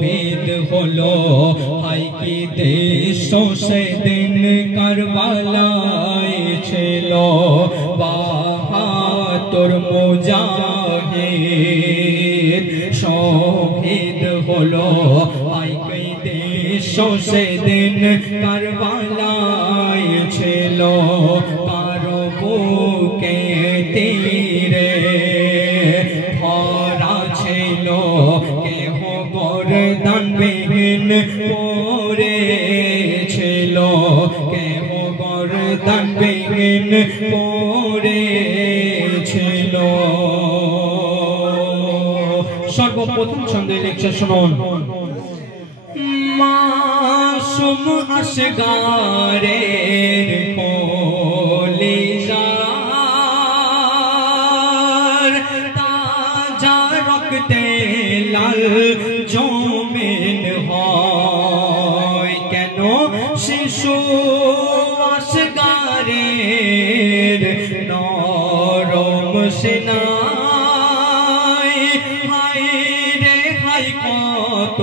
শহীদ হলো হাই কি দেশ সেদিন কারবালায় ছিল বাহাত্তর মুজাহিদ শহীদ হলো হাই কি দেশ সেদিন কারবালায় ছিল কারো বুকে তীরে ভরা ছিল কেহ গর্দান বিহীন পড়েছিল কেহ গর্দান বিহীন পড়েছিল। সর্বপ্রথম ছন্দে লিখছে শুনুন। মাসুম আসগারের কলিজার তাজা রক্তে লাল জমিন হয় কেন শিশু আসগারের নরম সিনায় হায় রে হায় কত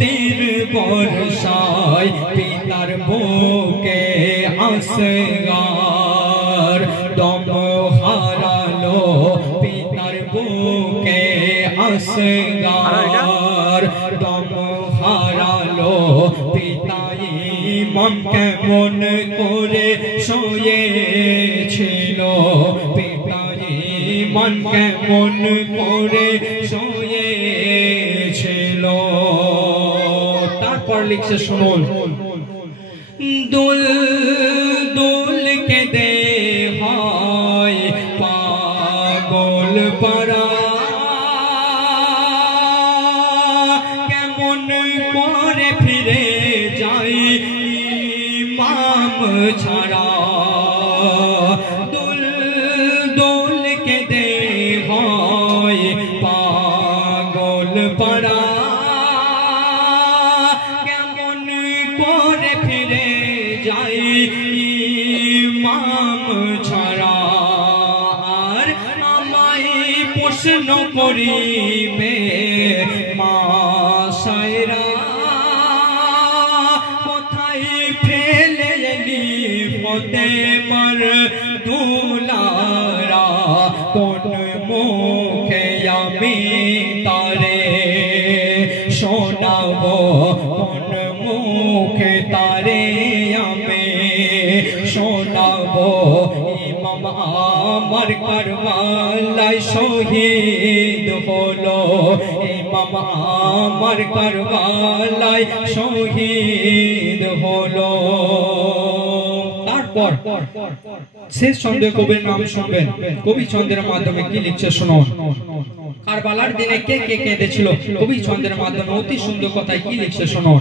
তীর বর্ষায় পিতার বুকে আসগার দম হারালো পিতার বুকে আসগার দম হারালো পিতাই মন কেমন করে শুয়েছিল পিতাই মন কেমন করে শুয়েছিল। তারপর লিখছে শুনুন। দুল দুল কে দে হয় পাগল পারা কেমন করে ফিরে যাই ইমাম ছাড়া দুল দুল কে দে হয় পাগল পারা কেমন করে ফিরে যাই ইমাম ছাড়া আর আমায় প্রশ্ন করিবে মাসায়রা কোথায় ফেলে এলি ফতেমার দুলারা কোন মুখে আমি তারে শোনাবো কোন মুখে তারে আমি শোনাবো ইমাম আমার কারবালায় শহীদ হলো ইমাম আমার কারবালায় শহীদ হলো। তারপর শেষ ছন্দে কবির নাম শুনবেন। কবি ছন্দের মাধ্যমে কি লিখছে শুনুন। কারবালার দিনে কে কে কেঁদেছিল কবি ছন্দের মাধ্যমে অতি সুন্দর কথায় কি লিখছে শুনুন।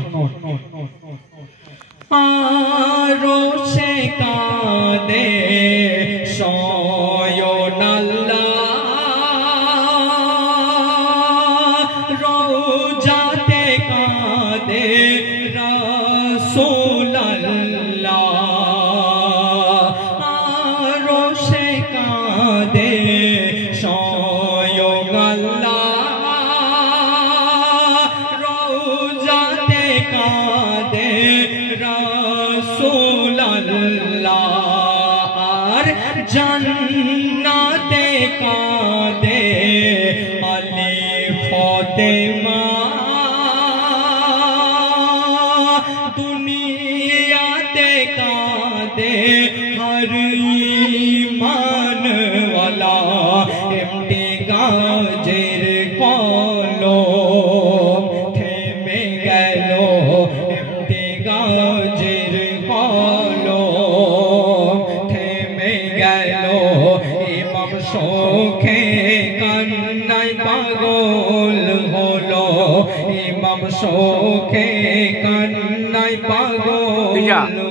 আরো সে কাঁদে শয়ন আল্লাহ রওজাতে কাঁদে রাসূল আল্লাহ আরো সে কাঁদে শয়ন আল্লাহ রওজাতে কাঁদে রাসূল আল্লাহ আর জান্নাতে কাঁদে আলী ফাতেমা দুনিয়াতে কাঁদে হর ঈমান ওয়ালা এমটি গাজের কলম থেমে গেল এমটি গাজের কলম থেমে গেল ইমাম শোকে কান্নায় পাগল হলো ইমাম শোকে কান্নায় পাগল